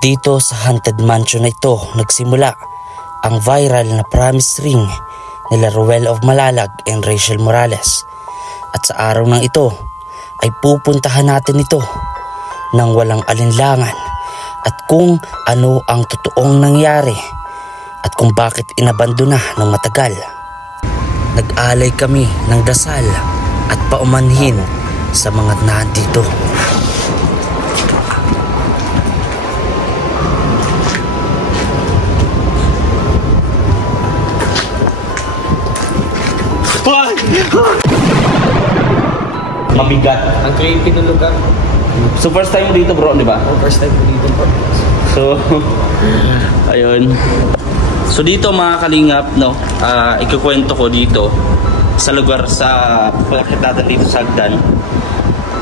Dito sa Haunted Mansion na ito nagsimula ang viral na promise ring nila Ruel of Malalag and Rachel Morales. At sa araw ng ito ay pupuntahan natin ito nang walang alinlangan at kung ano ang totoong nangyari at kung bakit inabandona ng matagal. Nag-alay kami ng dasal at paumanhin sa mga nandito. Mabigat. Ang creepy ng lugar. So first time dito bro, di ba? First time ko dito po. So, ayun. So dito mga kalingap, no, ikukwento ko dito sa lugar sa palakit natin dito sa Hagdan.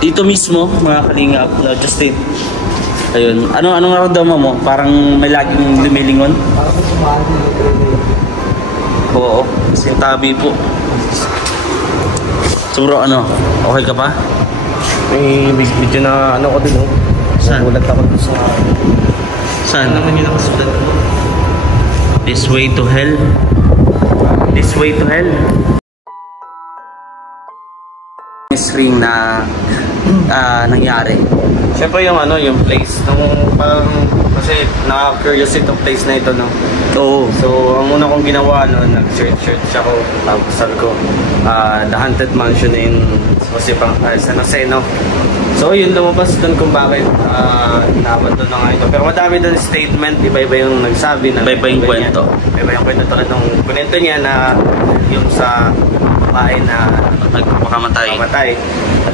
Dito mismo mga kalingap, no, Justin. Ayun, anong naramdaman mo? Parang may laging lumilingon? Parang ko sumali. Oo, sintabi po. So bro, ano? Okay ka pa? May video na ano ko din, oh. Saan? Nagulat ako dun sa... Saan? Ano naman yun ako sa This way to hell? This way to hell? Ring na nangyari. Siyempre yung ano, yung place. Nung parang... Kasi na-curious itong place na ito, no? Oo. So, ang una kong ginawa, no, nag-search ako. Tapos sabi ko, The Haunted Mansion in San Jose, no? So, yun, lumabas doon kung bakit naabandon na nga ito. Pero madami doon statement, iba-iba yung nagsabi. Iba-iba yung kwento. Iba-iba yung kwento tulad nung kwento niya na yung sa bahay na nagpapakamatay.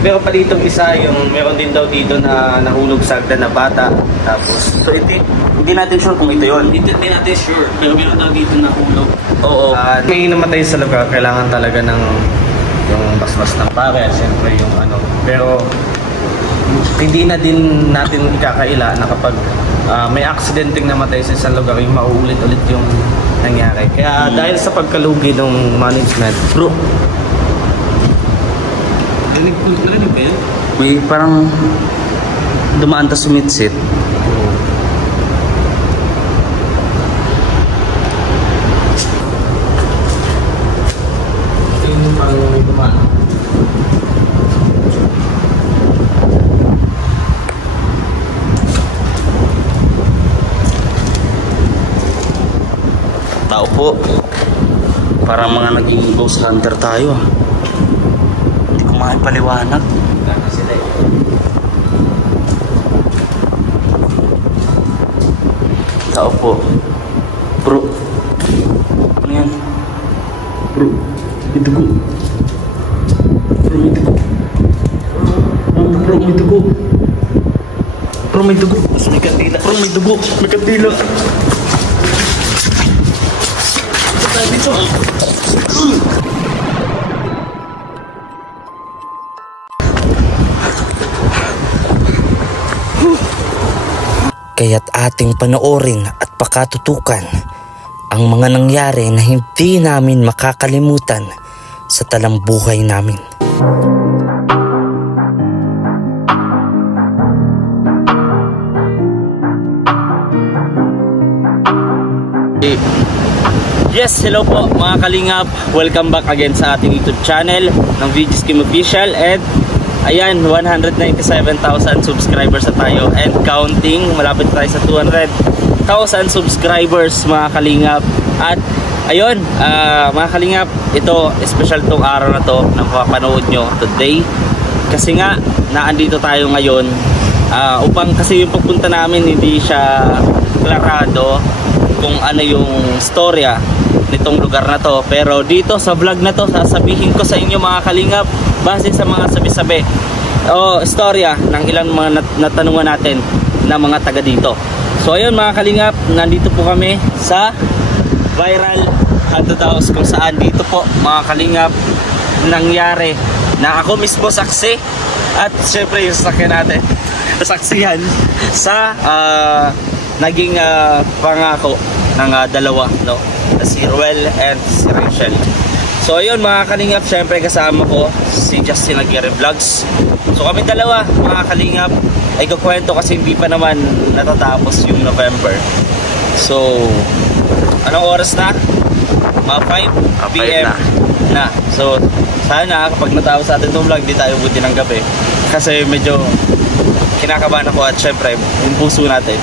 Pero pa ditong isa, yung meron din daw dito na nahulog sa hagdan na bata. Tapos, So hindi natin sure kung ito yun. hindi natin sure, pero meron daw dito nahulog. Oo. May namatay sa lugar, kailangan talaga ng yung basbas ng pare, siyempre yung ano. Pero hindi na din natin ikakaila na kapag may aksidenteng namatay sa isang lugar, yung mauulit-ulit yung nangyari. Kaya dahil sa pagkalugi ng management, Bro, narinig ba yun? may parang dumaan ta sumitsit. Ito yung parang may dumaan. Tao po. Parang mga naging ghost hunter tayo. Hindi ko makipaliwanag. Tao po. Bro. Ano yan? Bro. May dugo. Bro, may dugo. Bro, may dugo. Bro, may dugo. May kandila. Bro, may dugo. May kandila. Dito. Kaya't ating panoorin at pakatutukan ang mga nangyari na hindi namin makakalimutan sa talambuhay namin. Yes, hello po mga kalingap. Welcome back again sa ating YouTube channel ng VG Scheme Official. And ayan, 197,000 subscribers na tayo and counting. Malapit tayo sa 200,000 subscribers mga kalingap. At ayun, mga kalingap, ito special tong araw na to na mapapanood nyo today. Kasi nga, naandito tayo ngayon upang kasi yung pagpunta namin hindi siya klarado kung ano yung storya nitong lugar na to. Pero dito sa vlog na to, sasabihin ko sa inyo mga kalingap base sa mga sabi-sabi o storya ng ilang mga natanungan natin na mga taga dito. So ayun mga kalingap, nandito po kami sa viral haunted house kung saan dito po mga kalingap nangyari na ako mismo saksi at syempre yung sasakyan natin saksihan sa naging pangako ng dalawa, no? Si Ruel and si Rachel. So ayun mga kalingap, syempre kasama ko si Justin Aguirre Vlogs. So kami dalawa mga kalingap ay kukwento kasi hindi pa naman natatapos yung November. So, anong oras na? Mga 5 PM na. So, sana kapag natapos sa atin itong vlog, di tayo buti ng gabi. Kasi medyo kinakabahan ako at syempre, yung puso natin.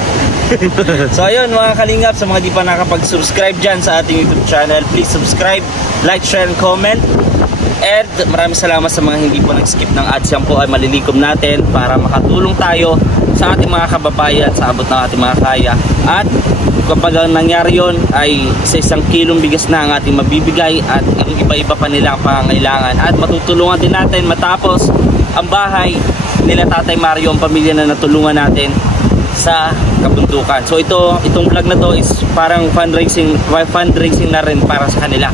So ayun mga kalingap, sa mga di pa nakapag-subscribe dyan sa ating YouTube channel, please subscribe, like, share, and comment. And maraming salamat sa mga hindi po nag-skip ng ads. Yan po ay malilikom natin para makatulong tayo sa ating mga kababayan sa abot ng ating mga kaya. At kapag ang nangyari yun ay sa 1 kilong bigas na ang ating mabibigay at yung iba-iba pa nilang pangangailangan. At matutulungan din natin matapos ang bahay nila Tatay Mario, ang pamilya na natulungan natin sa kabundukan. So itong vlog na to is parang fundraising na rin para sa kanila.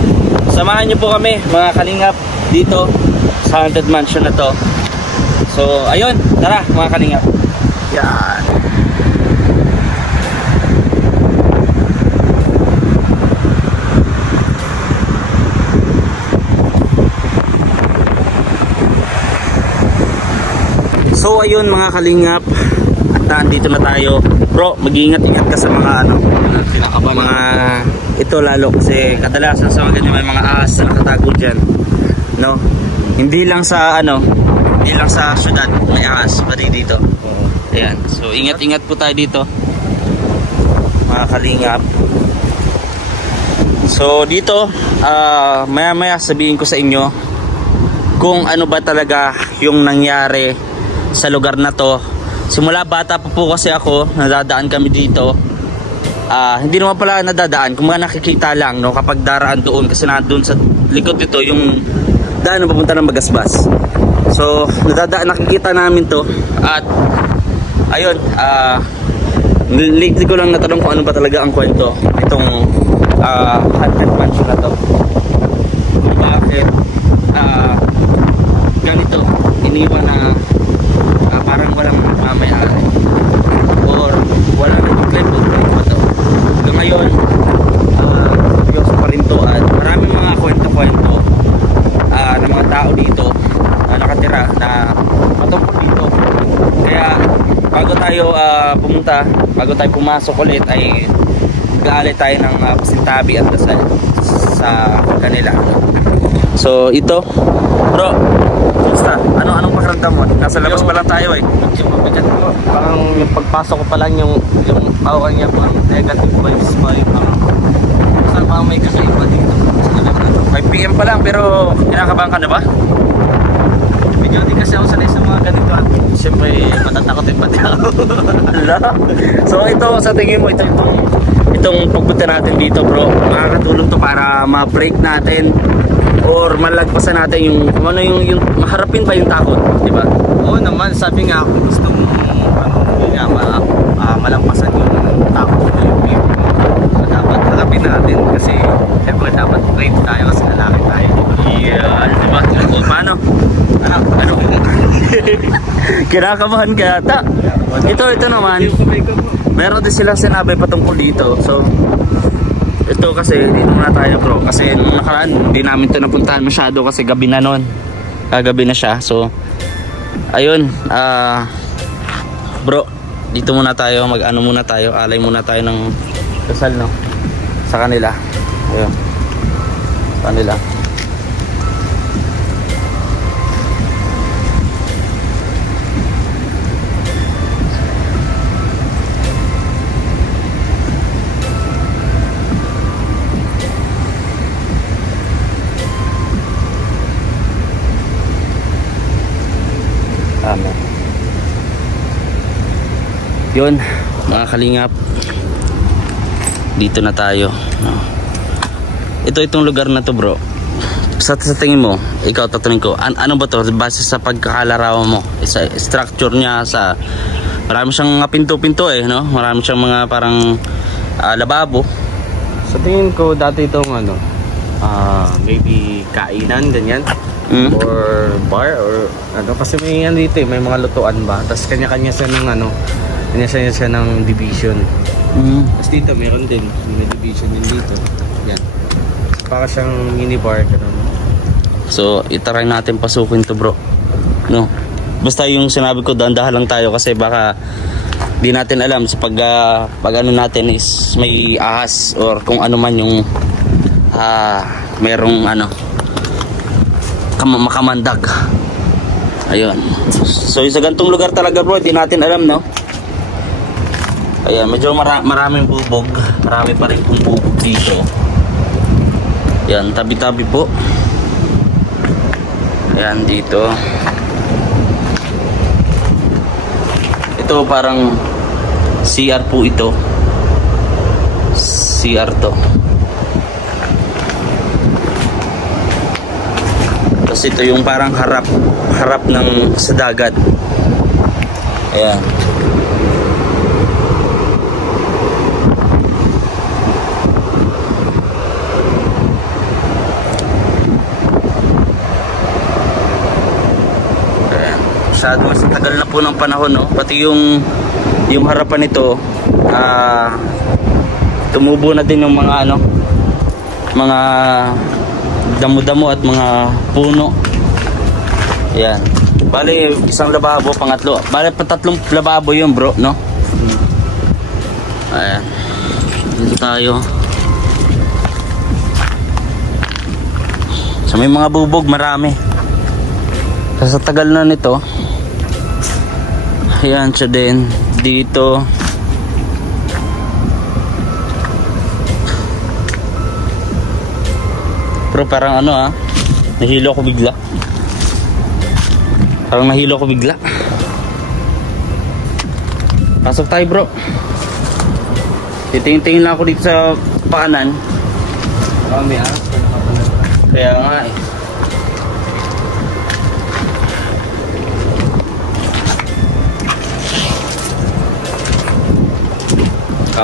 Samahan niyo po kami mga kalingap dito sa Haunted Mansion na to. So ayun, tara mga kalingap. Yan. So ayun mga kalingap, at andito na tayo. Bro, mag-iingat-ingat ka sa mga mga ito, lalo kasi kadalasan sa mga ganyan may mga ahas na nakatago dyan, no? Hindi lang sa hindi lang sa syudad may ahas, pati dito. Ayan, so ingat-ingat po tayo dito mga kalingap. So dito maya-maya sabihin ko sa inyo kung ano ba talaga yung nangyari sa lugar na to. Simula bata pa po kasi ako, nadadaan kami dito. Hindi naman pala nadadaan, kung mga nakikita lang, no, kapag daraan doon, kasi nandun sa likod dito yung daan na papunta ng Magasbas. So nadadaan, nakikita namin to. At ayun, lately ko lang natanong kung ano ba talaga ang kwento itong Haunted Mansion na to, kung bakit ganito iniwan na parang walang mamayari or walang nag-claim doon ba to. Hanggang ngayon seryoso pa rin to at maraming mga kwento-kwento ng mga tao dito na nakatira na matungkol dito. Kaya bago tayo bago tayo pumasok ulit ay mag-aalay tayo ng pasintabi at dasal sa kanila. So ito, bro, kumusta? Anong pakiramdam mo? Nasa labas pa lang tayo eh. Yung mabigat ko, parang yung pagpasok ko pa lang yung power niya, parang negative vibes pa yung parang may kakaiba dito sa lugar na to. 5 PM pa lang pero kinakabahan ka na ba? Medyo di kasi ako sanay sa mga ganito at siyempre matatakot din pati ako. So ito, sa tingin mo, itong pagpunta natin dito bro, makakatulong to para ma-break natin or malagpasan natin yung maharapin pa yung takot, di ba? Oo naman, sabi nga ako gusto malampasan yung takot yung dapat harapin natin kasi siyempre dapat brave tayo kasi lalaki tayo. Yeah, di ba? O, paano? Ano? Kinakabahan ka yata. Ito naman, meron din silang sinabi patungkol dito. So ito kasi dito muna tayo bro, kasi nung nakaraan hindi namin ito napuntahan masyado kasi gabi na nun, gabi na siya. So ayun, bro, dito muna tayo, muna tayo, alay muna tayo ng dasal, no, sa kanila. Ayun, sa kanila. Yun mga kalingap, dito na tayo. Itong lugar na to bro, sa tingin mo, ikaw tatanungin ko, ano ba to base sa pagkakalarawan mo, sa structure niya, sa marami siyang mga pinto-pinto no, marami siyang mga parang lababo. Sa tingin ko dati itong maybe kainan ganyan. Or bar or kasi may dito may mga lutuan ba, tapos kanya-kanya siya ng kanya-kanya siya ng division. Tapos dito meron din may division din dito, yan, para siyang mini bar ganun. So itry natin pasukin to bro, no, Basta yung sinabi ko, dahan-dahan lang tayo kasi baka di natin alam sa pag ano natin is may ahas or kung ano man yung merong ano makamandag. Ayun. So sa gantong lugar talaga bro, di natin alam, no? Ayan, medyo maraming bubog. Marami pa rin pong bubog dito. Ayan, tabi-tabi po. Ayan, dito. Ito parang CR po ito. CR to. Tapos ito yung parang harap ng sa dagat. Ayan. Masyado mas tagal na po ng panahon, no? Pati yung harapan nito tumubo na din yung mga ano, mga damo-damo at mga puno. Ayan. Bale, isang lababo, pangatlo. Bale, patatlong lababo yun bro, no? Ayan. Dito tayo. So may mga bubog, marami. Sa tagal na nito. Ayan siya din. Dito. Pero parang ano nahilo ko bigla. Parang nahilo ko bigla. Pasok tayo bro. Titingin lang ako dito sa paanan. Marami Kaya nga eh.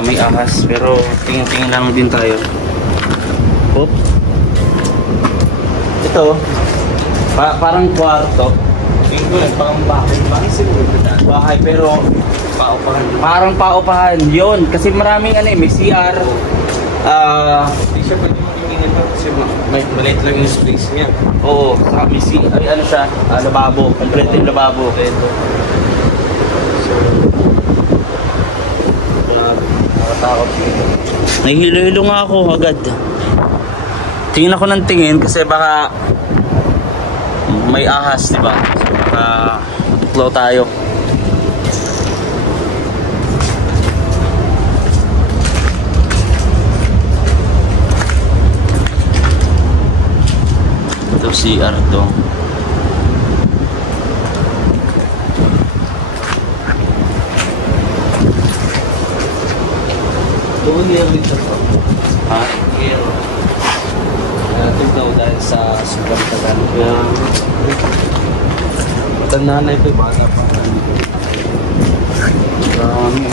May ahas, pero tingin lang din tayo. Oop. Ito parang kwarto. Parang Bahay pero paupahan. Parang paupahan. Yun, kasi maraming may CR. Hindi siya pwede magiging kasi maliit lang yung space niya. Oo, saka may ano siya, lababo, complete yung lababo. Ito. Nahihilo-hilo nga ako agad. Tingin ako ng tingin kasi baka may ahas, di ba? So baka tuklaw tayo. Ito CR to. Doon niya rin siya po. Ha? Pero ito daw dahil sa sobrang tagal. Kaya matanda na ito, bata pa. Marami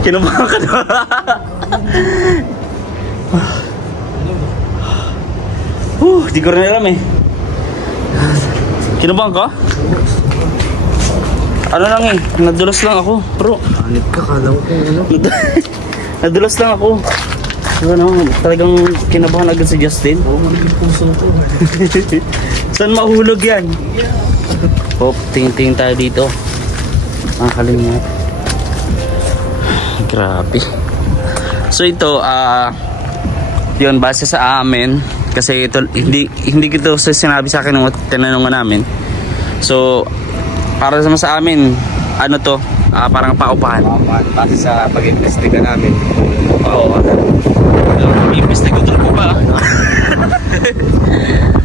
Kinabahan ka na. Di ko rin alam eh. Kinabahan ka? Ano lang eh, nadulas lang ako bro. Anit ka, kala ko ano. Nadulas lang ako. Ano, talagang kinabahan agad si Justin. Oo, manigil puso ko. Saan mahulog yan? Hop, tingin-tingin tayo dito. Kalingat. Grabe. So ito, yun, base sa amin. Kasi ito, hindi ito sinabi sa akin nung tinanungan namin. So, para sa amin, ano to, parang paupahan. Base sa pag-investiga namin. Oo. Investigador ko ba?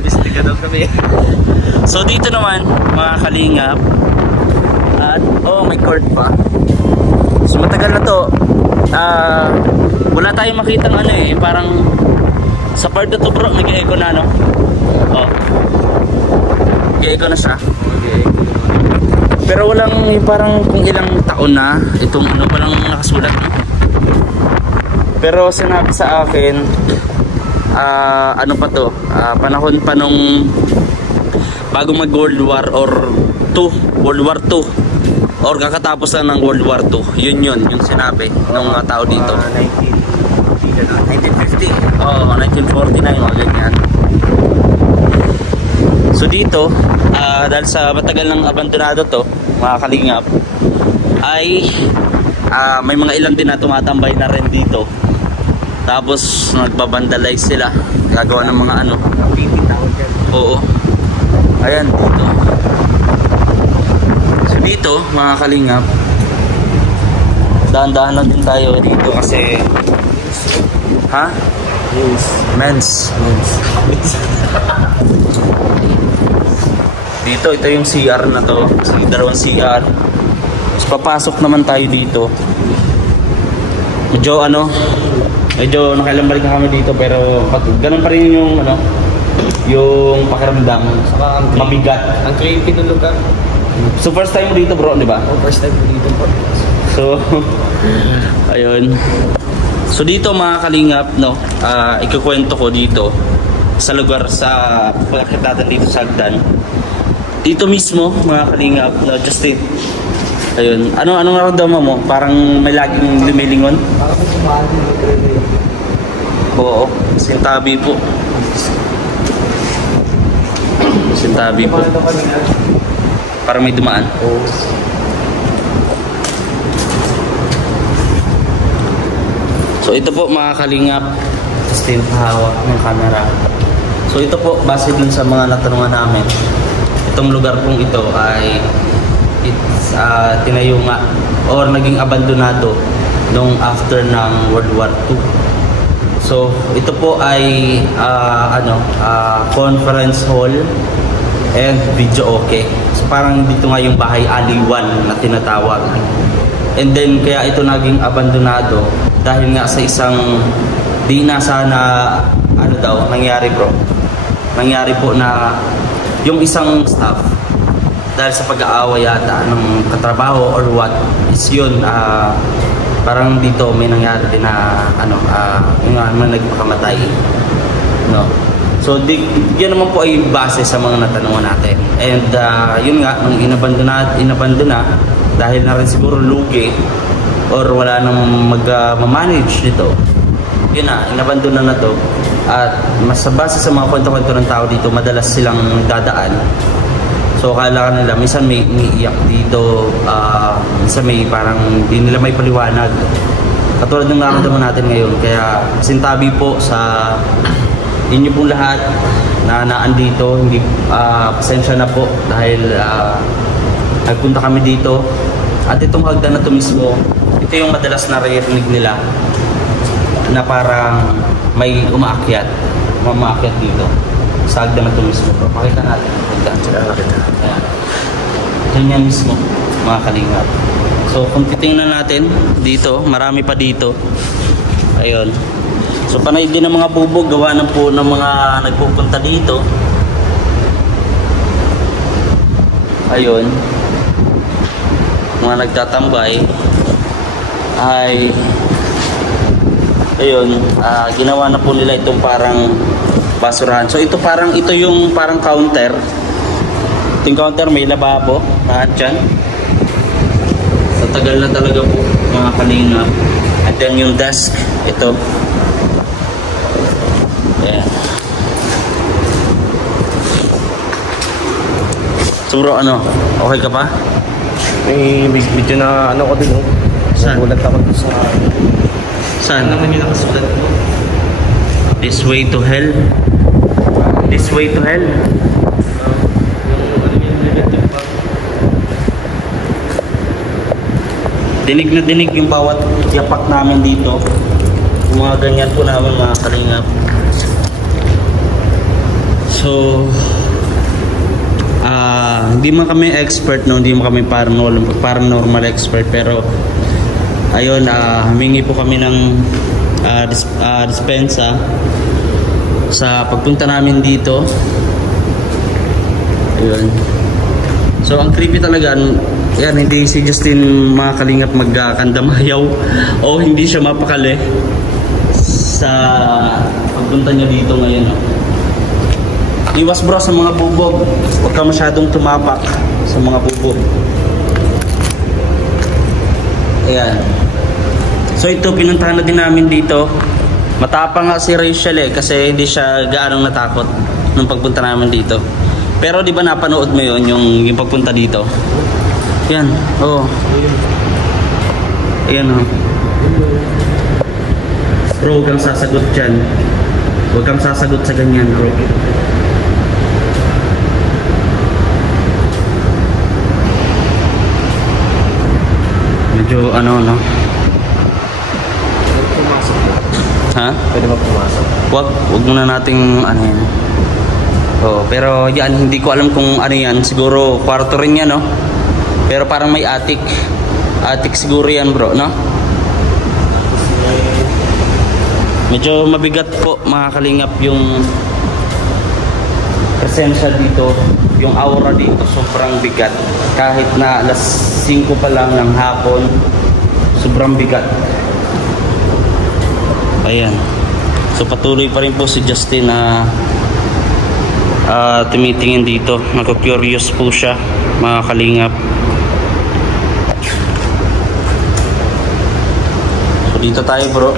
Investigador kami. So dito naman, mga kalingap. At, may court pa. So matagal na to. Wala tayong makitang parang sa part na to bro, nag-echo na nag-echo na siya. Pero walang parang kung ilang taon na itong walang nakasulat, no? Pero sinabi sa akin, ano pa to, panahon pa nung bago mag World War or 2, World War 2 or kakatapos lang ng World War 2. Yun yung sinabi ng mga tao dito. 1950. Oh, 1949 o ganyan. So dito, dahil sa matagal ng abandonado to, mga kalingap, ay may mga ilan din na tumatambay na rin dito. Tapos nagbabandalize sila, gagawa ng mga ano. Oo. Ayan dito. So dito, mga kalingap, dahan-dahan na din tayo dito kasi men's. Dito, ito yung CR na to. Dalawang CR. Tapos papasok naman tayo dito. Medyo nakailang balik na kami dito, pero ganun pa rin yung yung pakiramdam. Saka mabigat. Ang creepy ng lugar. So first time mo dito, bro, di ba? First time dito po. So ayun. So dito, mga kalingap, ikukwento ko dito sa lugar sa pagkakit natin dito sa Hagdan. Dito mismo, mga kalingap, Justin. Ayun. Anong naramdaman mo? Parang may laging lumilingon? Parang may sumahan din. Oo. Sintabi po. Sintabi po. Parang may dumaan. Oo. So ito po, mga kalingap, Justin, pahawak ng camera. So ito po, base dun sa mga natanungan namin, itong lugar pong ito ay tinayo nga or naging abandonado nung after ng World War II. So ito po ay conference hall and video okay. So parang dito nga yung bahay aliwan na tinatawag. And then kaya ito naging abandonado dahil nga sa isang di na sana nangyari, bro. Nangyari po na yung isang staff dahil sa pag-aaway yata ng katrabaho or what is yun, parang dito may nangyari din na yung nagpakamatay, no? So yun naman po ay base sa mga natanungan natin. And yun nga, nung inabandona dahil na rin siguro lugi or wala nang mag-manage nito, yun na, inabandona na to. At mas sa base sa mga kwento-kwento ng tao dito, madalas silang dadaan. So akala nila, minsan may iiyak dito, minsan may parang di nila may paliwanag. Katulad ng nakaramdaman natin ngayon. Kaya sintabi po sa inyo pong lahat na naandito. Hindi, pasensya na po dahil nagpunta kami dito. At itong hagdan na ito mismo, ito yung madalas na naririnig nila na parang may umaakyat dito sa hagdan na ito mismo. Pakita natin. Ayan. Yan mismo, mga kalingap. So kung titingnan natin dito, marami pa dito. Ayun. So panay din ng mga bubog, gawa ng po ng mga nagpupunta dito. Ayun. Mga nagtatambay ay ayun, ginawa na po nila itong parang basurahan. So ito yung parang counter. Yung counter may lababo lahat dyan. So tagal na talaga po, mga kalingap. At then yung desk, ito. Ayan. So bro, okay ka pa? May video na ko din, oh. Saan? Nagulat ako dun sa... Saan? Ano naman yung nakasulat mo? This way to hell. This way to hell. Dinig na dinig yung bawat yapak namin dito. Yung mga ganyan po namin, mga kalingap. So hindi man kami expert, no? Hindi man kami paranormal expert, pero ayun, humingi po kami ng dispensa sa pagpunta namin dito. Ayun. So ang creepy talaga, yan, hindi si Justin, mga kalingap, magkakandamayaw o hindi siya mapakali sa pagpunta niya dito ngayon, no? Iwas bro sa mga bubog. Huwag ka masyadong tumapak sa mga bubog. Ayan. So ito, pinuntahan na din namin dito. Matapang nga si Rachel kasi hindi siya gaano natakot nung pagpunta namin dito. Pero di ba napanood mo yun, yung pagpunta dito? Yan, oo. Ayan o. Bro, huwag kang sasagot dyan. Huwag kang sasagot sa ganyan, bro. Medyo ano, no? Ha? Pwede ba pumasok? Wag muna nating ano yan. Oh, pero yan, hindi ko alam kung ano yan. Siguro kwarto rin yan, no? Pero parang may attic. Attic siguro yan, bro, no? Medyo mabigat po, mga kalingap, yung presensya dito. Yung aura dito sobrang bigat. Kahit na alas 5 pa lang ng hapon, sobrang bigat. Ayan. So patuloy pa rin po si Justin na tumitingin dito. Nako-curious po siya, mga kalingap. So dito tayo, bro.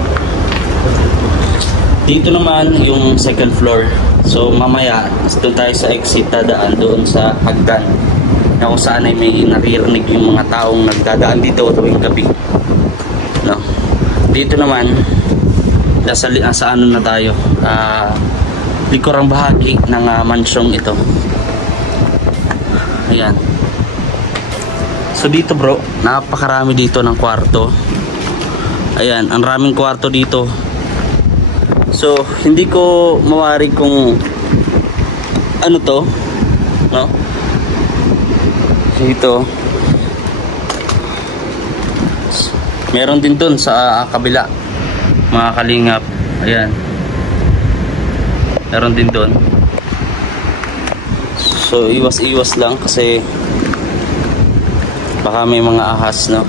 Dito naman yung second floor. So mamaya doon tayo sa exit, dadaan doon sa hagdan na kung saan ay may naririnig yung mga taong nagdadaan dito tuwing gabi, no? Dito naman sa ano na tayo, likurang bahagi ng mansyong ito. Ayan. So dito, bro, napakarami dito ng kwarto. Ayan, ang raming kwarto dito. So hindi ko mawari kung ano to, no? Dito meron din dun sa kabila, mga kalingap. Ayan, meron din dun. So iwas lang kasi baka may mga ahas, no?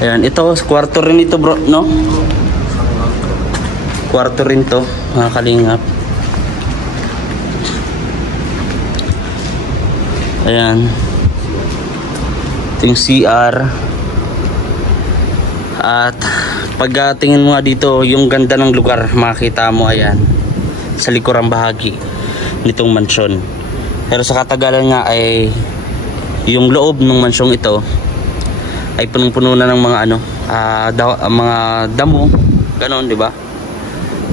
Ayan, ito kwarto rin ito, bro, no? Kwarto rin to, mga kalingap. Ayan, ito yung CR. At pagtingin mo nga dito, yung ganda ng lugar makita mo, ayan, sa likurang bahagi nitong mansyon. Pero sa katagalan nga ay yung loob ng mansyong ito ay punong-puno na ng mga ano, mga damo, ganoon, di ba?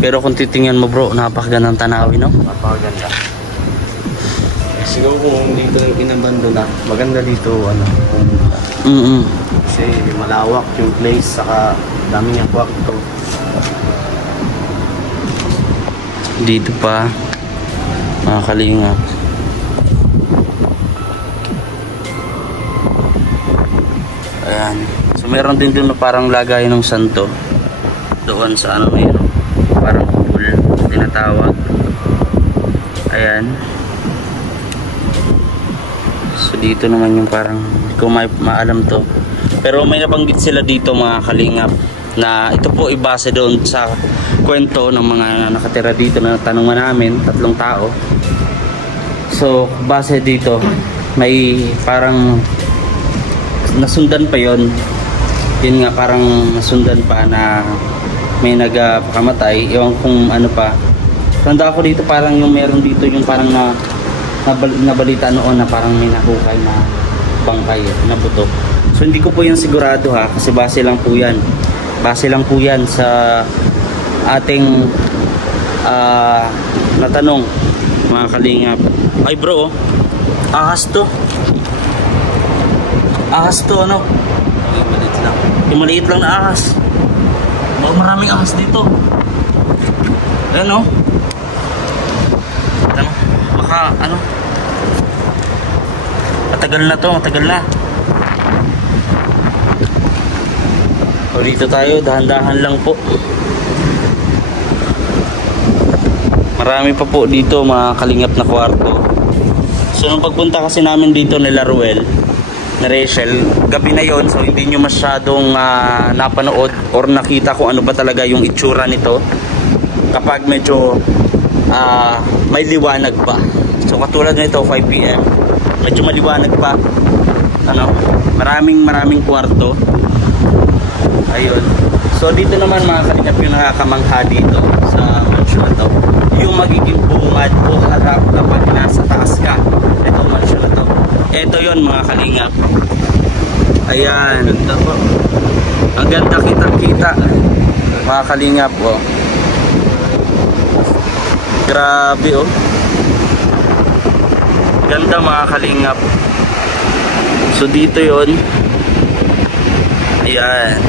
Pero kung titingnan mo, bro, napakagandang tanawin, no? Napakaganda. Siguro kung dito inabando na, maganda dito, ano, pumunta. Kasi malawak yung place, saka dami niyang kwarto. Dito pa, mga kalingap. Ayan. So meron din doon na parang lagay ng santo. Doon sa ano, mayroon parang pool tinatawag. Ayan. So dito naman yung parang, kung maalam to. Pero may nabanggit sila dito, mga kalingap, na ito po ibase doon sa kwento ng mga nakatira dito na tanungan namin, 3 tao. So base dito, may parang nasundan pa yon. Yun nga, parang nasundan pa na may nagpakamatay. Ewan kung ano pa. Tanda ako dito, parang yung meron dito yung parang nabalita noon na parang may nahukay na bangkay na buto. So hindi ko po yan sigurado, ha, kasi base lang po yan. Base lang po yan sa ating natanong, mga kalingap. Ay, bro, ahas to. Ahas to, ano? Yung maliit lang. Yung maliit lang na ahas. Oh, maraming ahas dito. Ayan, no? Ano? Baka, ano? Matagal na to, matagal na. O, dito tayo, dahan-dahan lang po. Marami pa po dito, mga kalingap na kwarto. So, nung pagpunta kasi namin dito nila Ruel, na Rachel, gabi na yon, so hindi nyo masyadong napanood or nakita kung ano ba talaga yung itsura nito. kapag medyo may liwanag pa. So katulad nito 5 PM, medyo maliwanag pa. Ano, maraming kwarto. Ayun. So dito naman mga kalingap, yung nakakamangha dito sa mansion na to, yung magiging bungad o harap kapag nasa taas ka. Ito mansion na to. Ito yon mga kalingap. Ayan. Ang ganda kita mga kalingap, oh. Grabe, oh. Ganda mga kalingap. So dito yon. Ayan.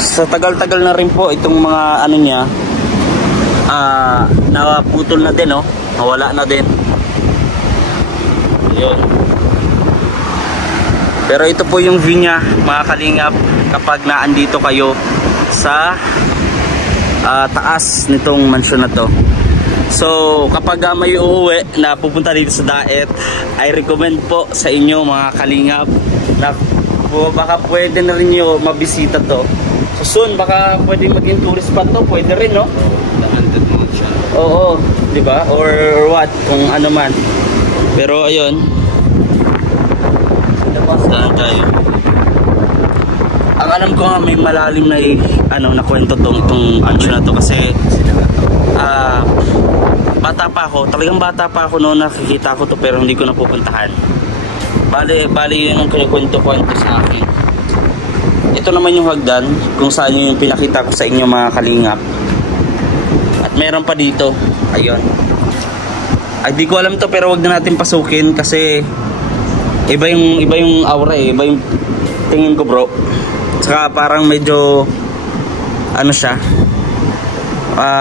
Sa tagal-tagal na rin po itong mga ano niya, naputol na din, oh. Nawala na din. Ayun. Pero ito po yung view niya mga kalingap kapag naandito kayo sa taas nitong mansion na to. So kapag may uuwi na pupunta dito sa Daet, I recommend po sa inyo mga kalingap na baka pwede na rin nyo mabisita to. So soon baka pwede maging tourist spot to, pwede rin, no? Oo, di ba? Or what, kung ano man. Pero ayun, saan tayo? Ang alam ko nga may malalim na na kwento tong mansion na to kasi bata pa ako, talagang bata pa ako noon nakikita ko to pero hindi ko napupuntahan. Bali yun ang kwento sa akin. Ito naman yung hagdan kung saan yung pinakita ko sa inyo mga kalingap. At meron pa dito, ayun. Ay di ko alam to pero wag na natin pasukin kasi iba yung aura, iba yung tingin ko, bro. Saka parang medyo ano siya,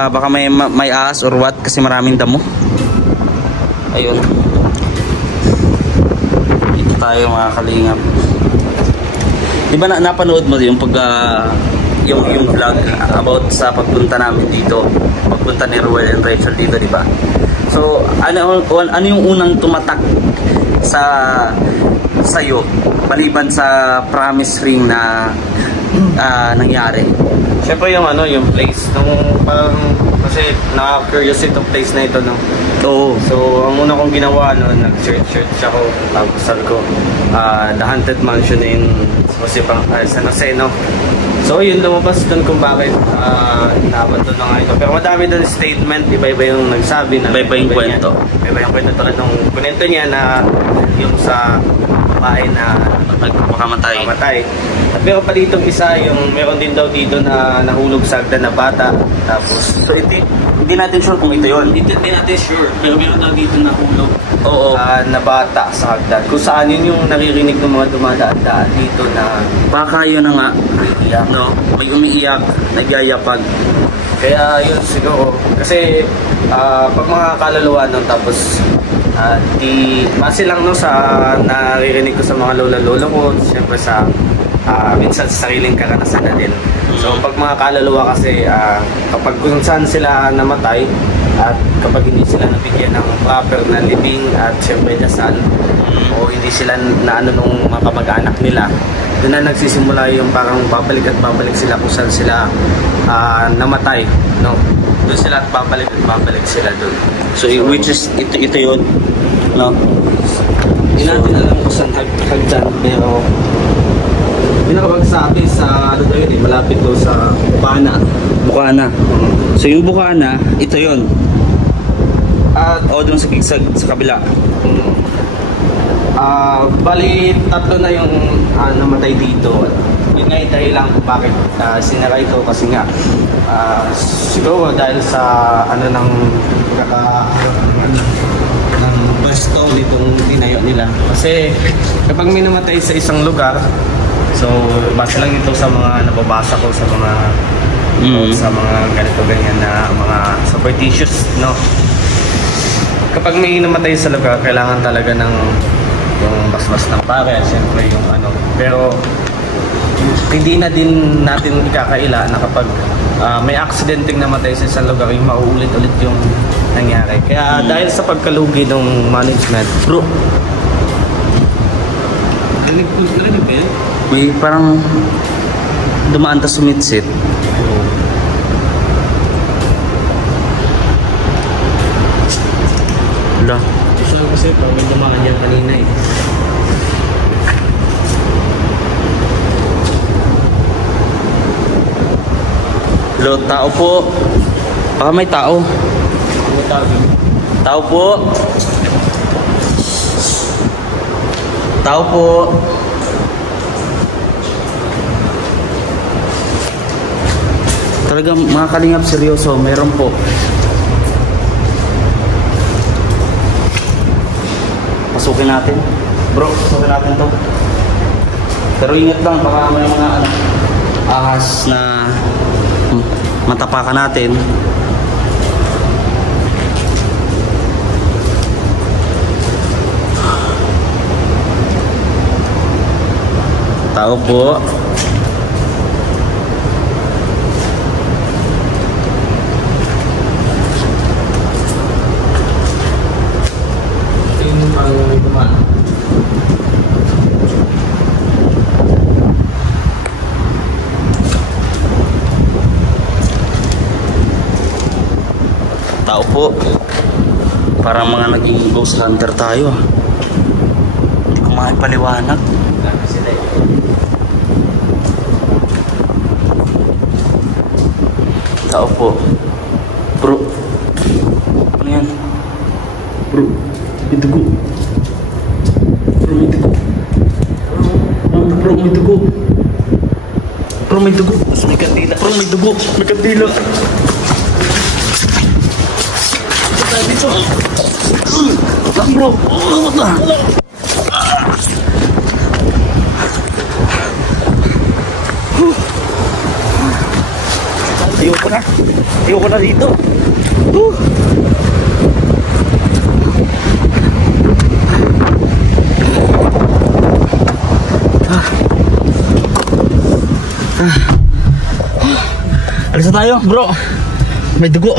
baka may ahas or what kasi maraming damo. Ayun, dito tayo mga kalingap. Di ba napanood mo yung yung vlog about sa pagpunta namin dito, pagpunta ni Ruel and Rachel dito, di ba? So ano yung unang tumatak sa'yo maliban sa promise ring na nangyari? Siyempre yung yung place nung parang kasi na-curious itong place na ito, no? Oo. So ang una kong ginawa nag-search ako, tapos sabi ko The Haunted Mansion in San Jose, no? So yun, lumabas doon kung bakit naabandon na nga ito. Pero madami doon statement, iba-iba yung nagsabi na iba yung kwento. Iba yung kwento tulad nung kunento niya na yung sa bahay na nagpakamatay. Pero pa ditong isa, yung meron din daw dito na nahulog sa hagdan na bata. Tapos so hindi natin sure kung ito yun. Hindi natin sure, pero meron daw dito nahulog. Oo. Na bata sa hagdan. Kung saan yun yung naririnig ng mga dumadaan dito na baka yun na nga, no? May umiiyak, nagyayapag. Kaya yun siguro. Kasi pag mga kaluluwa nun, tapos base lang no sa naririnig ko sa mga lola-lolo ko, siyempre sa minsan sa sariling karanasan na din. So pag mga kaluluwa kasi kapag kung saan sila namatay at kapag hindi sila nabigyan ng proper na libing at siyempre dasal o hindi sila naano nung mga kamag-anak nila, doon na nagsisimula yung parang babalik sila kung saan sila namatay, no? Doon sila at babalik sila doon. So which is ito yun, no? Hindi natin alam kung saan hagdan, pero pinakapagsabi sa daw yun, malapit doon sa Bukana. So yung Bukana, ito yun. O doon sa kabila. Bali, tatlo na yung namatay dito. Yun nga yung dahilan kung bakit sinara ito kasi nga siguro dahil sa ng basto nitong tinayo nila. Kasi kapag may namatay sa isang lugar, so base lang ito sa mga nababasa ko sa mga sa mga ganyan na mga superstitious, no? Kapag may namatay sa lugar, kailangan talaga ng yung basbas ng pare, siyempre yung pero hindi na din natin ikakaila na kapag may aksidenteng namatay sa isang lugar, yung mauulit-ulit yung nangyari. Kaya dahil sa pagkalugi ng management, bro, may parang dumaan ta sumitsit. Hala. Isa kasi pag may dumaan yan kanina eh. Hello, tao po. Baka may tao. Tao po. Tao po. Talagang mga kalingap, seryoso, meron po. Pasukin natin. Bro, pasukin natin to. Pero ingat lang, baka may mga ahas na matapakan natin. Tao po. Tingin mo parang may dumaan. Tao po. Parang mga naging ghost hunter tayo. Hindi ko maipaliwanag. Tao po. Bro. Ano yan? Bro. May dugo. Bro, may dugo. Bro, may dugo. Bro, may dugo. May kandila. Bro, may dugo. May kandila. Dito. Lang bro. Ayoko na. Ayoko na dito. Alis na tayo, bro. May dugo.